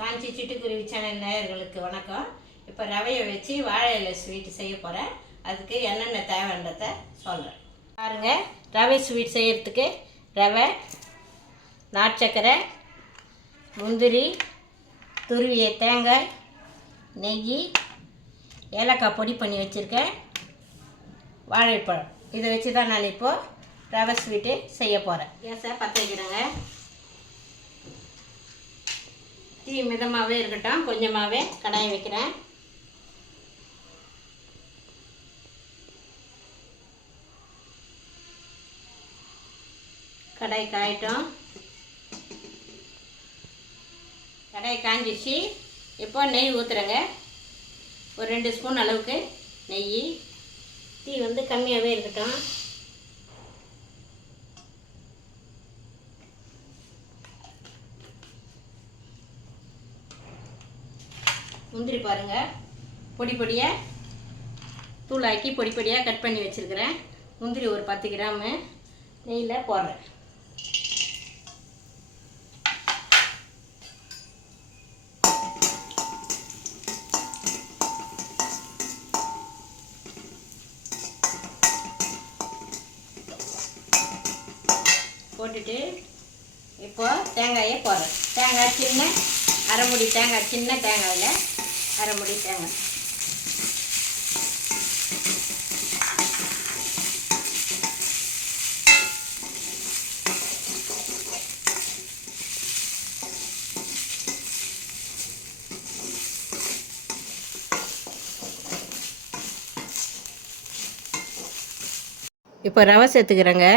காஞ்சி சிட்டுக்குருவி சேனல் நேயர்களுக்கு வணக்கம். இப்போ ரவையை வச்சு வாழை இலை ஸ்வீட் செய்ய போகிறேன். அதுக்கு என்னென்ன தேவைன்றதை சொல்கிறேன் பாருங்கள். ரவை ஸ்வீட் செய்கிறதுக்கு ரவை, நாட்டு சக்கரை, முந்திரி, துருவிய தேங்காய், நெய், ஏலக்காய் பொடி பண்ணி வச்சுருக்கேன், வாழைப்பழம். இதை வச்சு தான் நான் இப்போது ரவை ஸ்வீட்டு செய்ய போகிறேன். கேஸை பற்ற வைக்கிறேங்க. தீ மிதமாகவே இருக்கட்டும். கொஞ்சமாகவே கடாயை வைக்கிறேன். கடாய் காயட்டும். கடாய் காஞ்சிச்சு. இப்போ நெய் ஊற்றுறேங்க. ஒரு 2 ஸ்பூன் அளவுக்கு நெய். தீ வந்து கம்மியாகவே இருக்கட்டும். முந்திரி பாருங்கள், பொடி பொடியாக தூளாக்கி பொடி பொடியாக கட் பண்ணி வச்சுருக்கிறேன். முந்திரி ஒரு 10 கிராமு நெய்யில் போடுறேன். போட்டுட்டு இப்போ தேங்காயை போடுறேன். தேங்காய் சின்ன அரை முடி தேங்காய், சின்ன தேங்காயில் அரை முடி தேங்காய். இப்போ ரவை சேர்த்துக்கிறேங்க.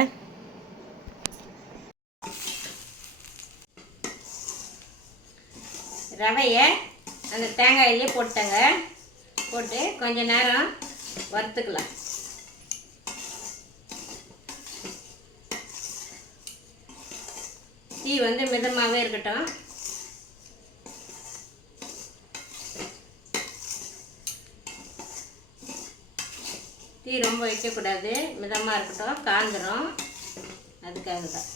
ரவையை அந்த தேங்காயிலே போட்டேங்க. போட்டு கொஞ்ச நேரம் வறுத்துக்கலாம். தீ வந்து மிதமாகவே இருக்கட்டும். தீ ரொம்ப வைக்கக்கூடாது, மிதமாக இருக்கட்டும், காந்துடும். அதுக்காக தான்.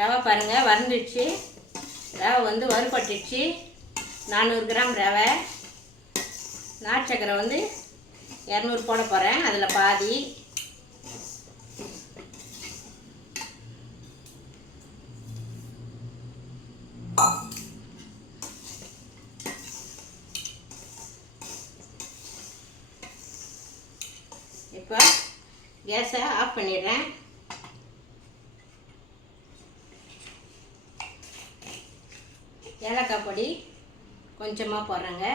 ரவை பாருங்கள் வறந்துடுச்சு. ரவை வந்து வறுபட்டுடுச்சு. 400 கிராம் ரவை. நாட்டு சக்கரை வந்து 200 போட போகிறேன். அதில் பாதி. இப்போ கேஸை ஆஃப் பண்ணிடுறேன். ஏலக்காய் பொடி கொஞ்சமாக போடுறேங்க.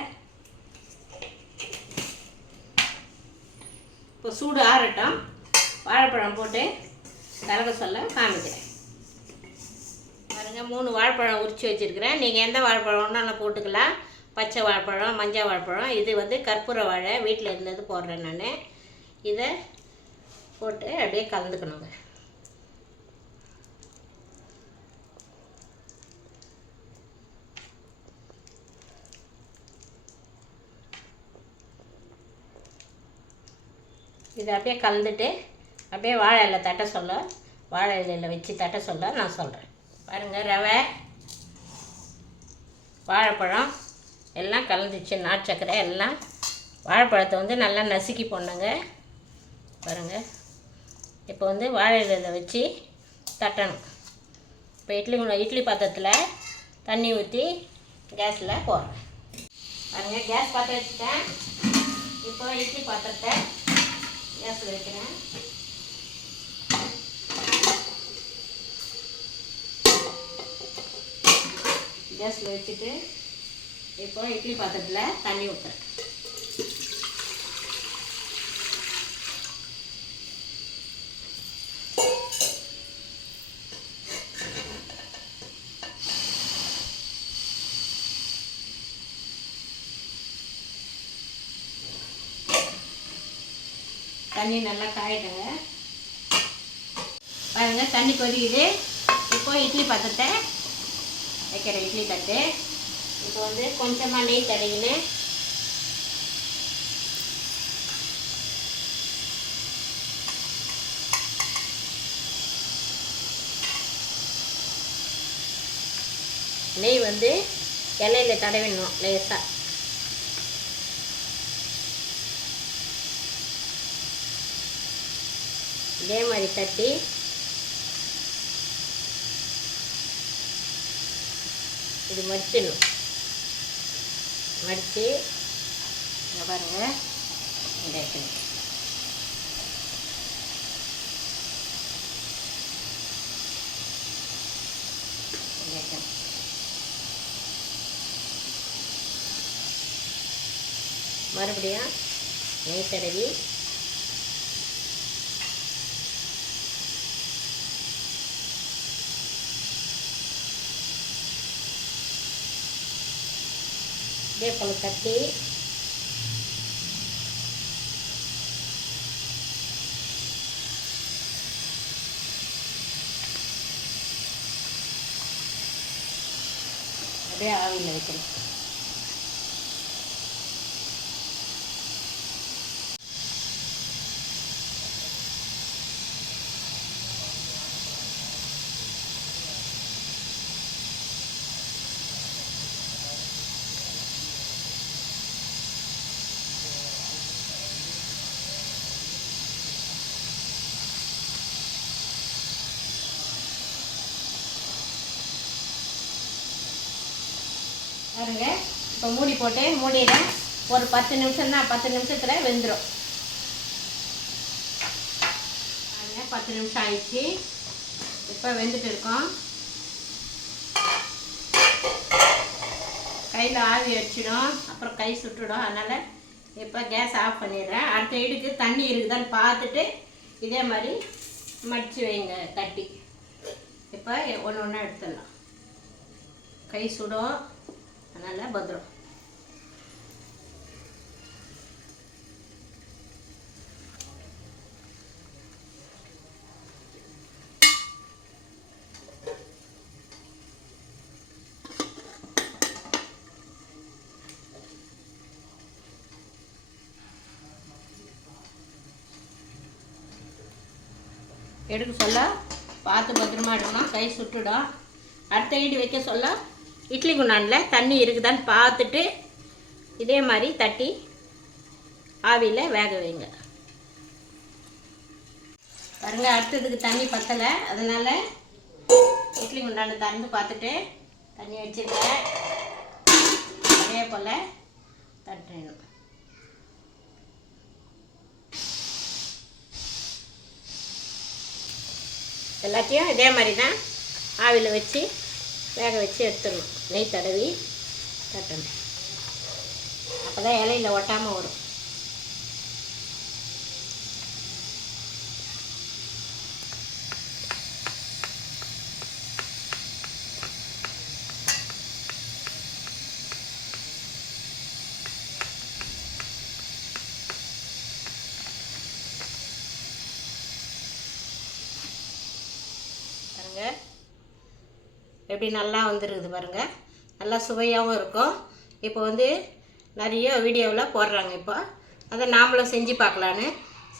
இப்போ சூடு ஆறட்டும். வாழைப்பழம் போட்டு கலக்க சொல்ல காமிக்கிறேன். பாருங்கள், 3 வாழைப்பழம் உரித்து வச்சுருக்கிறேன். நீங்கள் எந்த வாழைப்பழம் ஒன்றும் போட்டுக்கலாம். பச்சை வாழைப்பழம், மஞ்சள் வாழைப்பழம். இது வந்து கற்பூர வாழை வீட்டில் இருந்தது போடுறேன் நான். இதை போட்டு அப்படியே கலந்துக்கணுங்க. இதை அப்படியே கலந்துட்டு அப்படியே வாழை இலை தட்ட சொல்ல, வாழை இலையில் வச்சு தட்ட சொல்ல நான் சொல்கிறேன். பாருங்கள், ரவை, வாழைப்பழம் எல்லாம் கலந்துச்சு. நாட்டு சக்கரை எல்லாம். வாழைப்பழத்தை வந்து நல்லா நசுக்கி போடணுங்க. பாருங்கள், இப்போ வந்து வாழை இலையில் வச்சு தட்டணும். இப்போ இட்லி பாத்திரத்தில் தண்ணி ஊற்றி கேஸில் போடுறேன். பாருங்கள், கேஸ் பற்ற வச்சுட்டேன். இப்போ இட்லி பாத்திரத்தை கேஸில் வைக்கிறேன். கேஸில் வச்சுட்டு இப்போ இட்லி பாத்திரத்தில் தண்ணி ஊற்றுறேன். தண்ணி நல்லா காயிட்டுங்க. பாருங்கள், தண்ணி கொதிக்குது. இப்போ இட்லி பாத்திரத்தை வைக்கிற இட்லி தட்டு. இப்போ வந்து கொஞ்சமாக நெய் தடவின்னு நெய் வந்து இலையில் தடவிடணும் லேசாக. இதே மாதிரி தட்டி இது மடிச்சிடணும். மடித்து இங்கே பாருங்கள், இந்த மறுபடியும் நெய் தடவி இதே போல் தட்டி அப்படியே ஆவியில் வைக்கணும். பாருங்க, இப்போ மூடி போட்டு மூடியில் ஒரு 10 நிமிஷம் தான், 10 நிமிஷத்தில் வெந்துடும். பாருங்க, 10 நிமிஷம் ஆயிடுச்சு. இப்போ வெந்துட்டு இருக்கோம். கையில் ஆவி அடிச்சிடும், அப்புறம் கை சுட்டுடும். அதனால் இப்போ கேஸ் ஆஃப் பண்ணிடுறேன். அடுத்த இடுக்கு தண்ணி இருக்குதான்னு பார்த்துட்டு இதே மாதிரி மடித்து வைங்க தட்டி. இப்போ ஒன்று ஒன்றா எடுத்துடலாம். கை சுடும், அதனால் பத்திரம். எடுக்க சொல்ல பார்த்து பத்திரமா எடுக்கணும், கை சுட்டுடும். அடுத்த ஈடு வைக்க சொல்ல இட்லி குண்டானில் தண்ணி இருக்குதான்னு பார்த்துட்டு இதே மாதிரி தட்டி ஆவியில் வேக வைங்க. பாருங்க, அடுத்ததுக்கு தண்ணி பத்தலை, அதனால் இட்லி குண்டானை திறந்து பார்த்துட்டு தண்ணி வச்சுருக்கேன். அதே போல் தட்டணும். எல்லாத்தையும் இதே மாதிரி தான் ஆவியில் வச்சு வேக வச்சு எடுத்துடணும். நெய் தடவி தட்டணும், அப்போ தான் இலையில் ஒட்டாமல் வரும். பாருங்க, எப்படி நல்லா வந்துருக்குது பாருங்கள். நல்லா சுவையாகவும் இருக்கும். இப்போ வந்து நிறைய வீடியோவில் போடுறாங்க. இப்போ அதை நாமளும் செஞ்சு பார்க்கலான்னு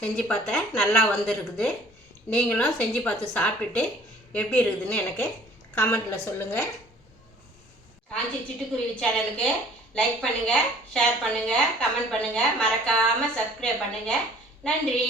செஞ்சு பார்த்தேன். நல்லா வந்துருக்குது. நீங்களும் செஞ்சு பார்த்து சாப்பிட்டுட்டு எப்படி இருக்குதுன்னு எனக்கு கமெண்ட்டில் சொல்லுங்கள். காஞ்சி சிட்டுக்குருவி சேனலுக்கு லைக் பண்ணுங்கள், ஷேர் பண்ணுங்கள், கமெண்ட் பண்ணுங்கள், மறக்காமல் சப்ஸ்கிரைப் பண்ணுங்கள். நன்றி.